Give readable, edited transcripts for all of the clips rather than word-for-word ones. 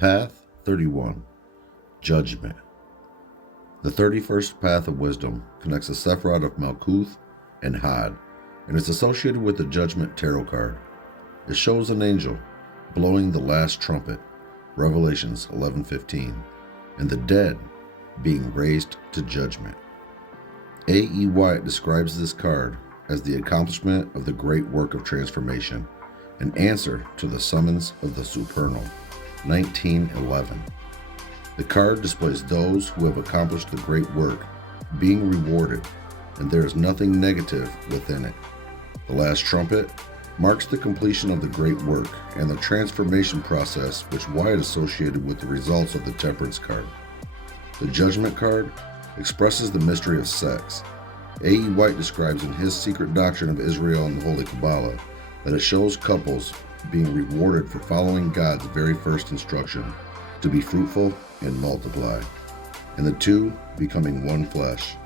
Path 31. Judgment. The 31st Path of Wisdom connects the Sephiroth of Malkuth and Had, and is associated with the Judgment Tarot card. It shows an angel blowing the last trumpet, Revelations 11:15, and the dead being raised to judgment. A.E. Wyatt describes this card as the accomplishment of the great work of transformation, an answer to the summons of the supernal, 1911. The card displays those who have accomplished the great work being rewarded, and there is nothing negative within it. The last trumpet marks the completion of the great work and the transformation process which Wyatt associated with the results of the Temperance card. The Judgment card expresses the mystery of sex. A.E. White describes in his Secret Doctrine of Israel and the Holy Kabbalah that it shows couples being rewarded for following God's very first instruction to be fruitful and multiply, and the two becoming one flesh.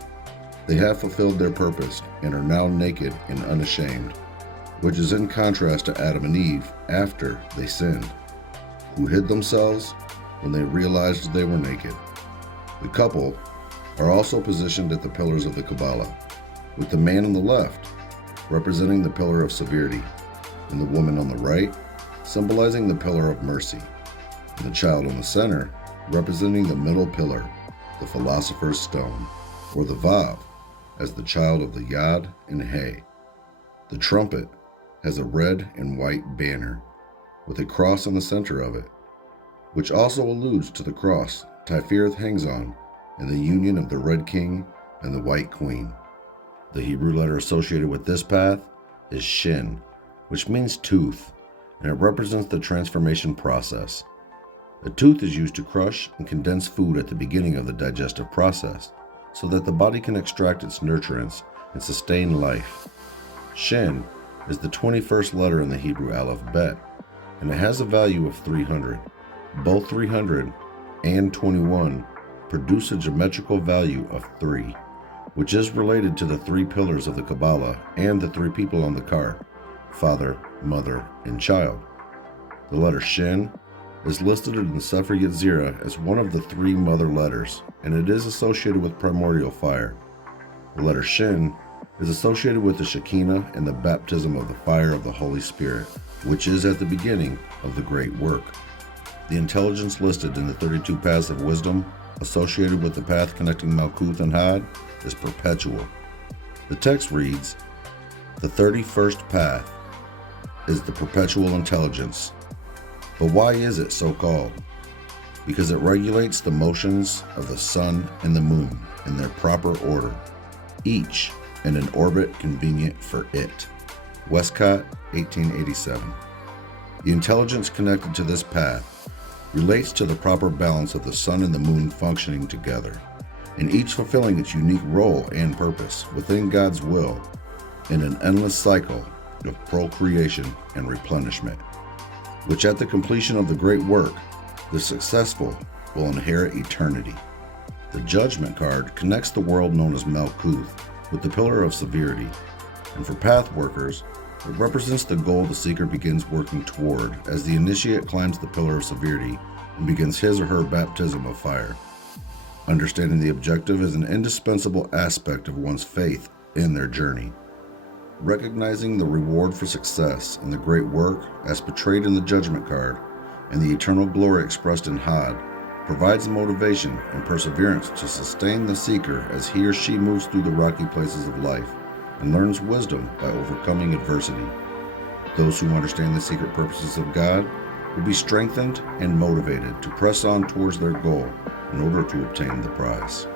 They have fulfilled their purpose and are now naked and unashamed, which is in contrast to Adam and Eve after they sinned, who hid themselves when they realized they were naked. The couple are also positioned at the pillars of the Kabbalah, with the man on the left representing the pillar of severity, and the woman on the right symbolizing the pillar of mercy, and the child on the center representing the middle pillar, the philosopher's stone, or the Vav, as the child of the Yod and He. The trumpet has a red and white banner with a cross on the center of it, which also alludes to the cross Tifereth hangs on in the union of the Red King and the White Queen. The Hebrew letter associated with this path is Shin, which means tooth, and it represents the transformation process. A tooth is used to crush and condense food at the beginning of the digestive process, so that the body can extract its nutrients and sustain life. Shin is the 21st letter in the Hebrew alphabet, and it has a value of 300. Both 300 and 21 produce a geometrical value of 3, which is related to the 3 pillars of the Kabbalah and the 3 people on the card: father, mother, and child. The letter Shin is listed in the Sefer Yetzirah as one of the 3 mother letters, and it is associated with primordial fire. The letter Shin is associated with the Shekinah and the baptism of the fire of the Holy Spirit, which is at the beginning of the great work. The intelligence listed in the 32 paths of wisdom associated with the path connecting Malkuth and Had is perpetual. The text reads, "The 31st path is the perpetual intelligence." But why is it so called? Because it regulates the motions of the sun and the moon in their proper order, each in an orbit convenient for it. Westcott, 1887. The intelligence connected to this path relates to the proper balance of the sun and the moon functioning together, and each fulfilling its unique role and purpose within God's will in an endless cycle of procreation and replenishment, which at the completion of the great work, the successful will inherit eternity. The Judgment card connects the world known as Malkuth with the pillar of severity, and for path workers, it represents the goal the seeker begins working toward as the initiate climbs the pillar of severity and begins his or her baptism of fire. Understanding the objective is an indispensable aspect of one's faith in their journey. Recognizing the reward for success in the great work as portrayed in the Judgment card and the eternal glory expressed in Had provides motivation and perseverance to sustain the seeker as he or she moves through the rocky places of life and learns wisdom by overcoming adversity. Those who understand the secret purposes of God will be strengthened and motivated to press on towards their goal in order to obtain the prize.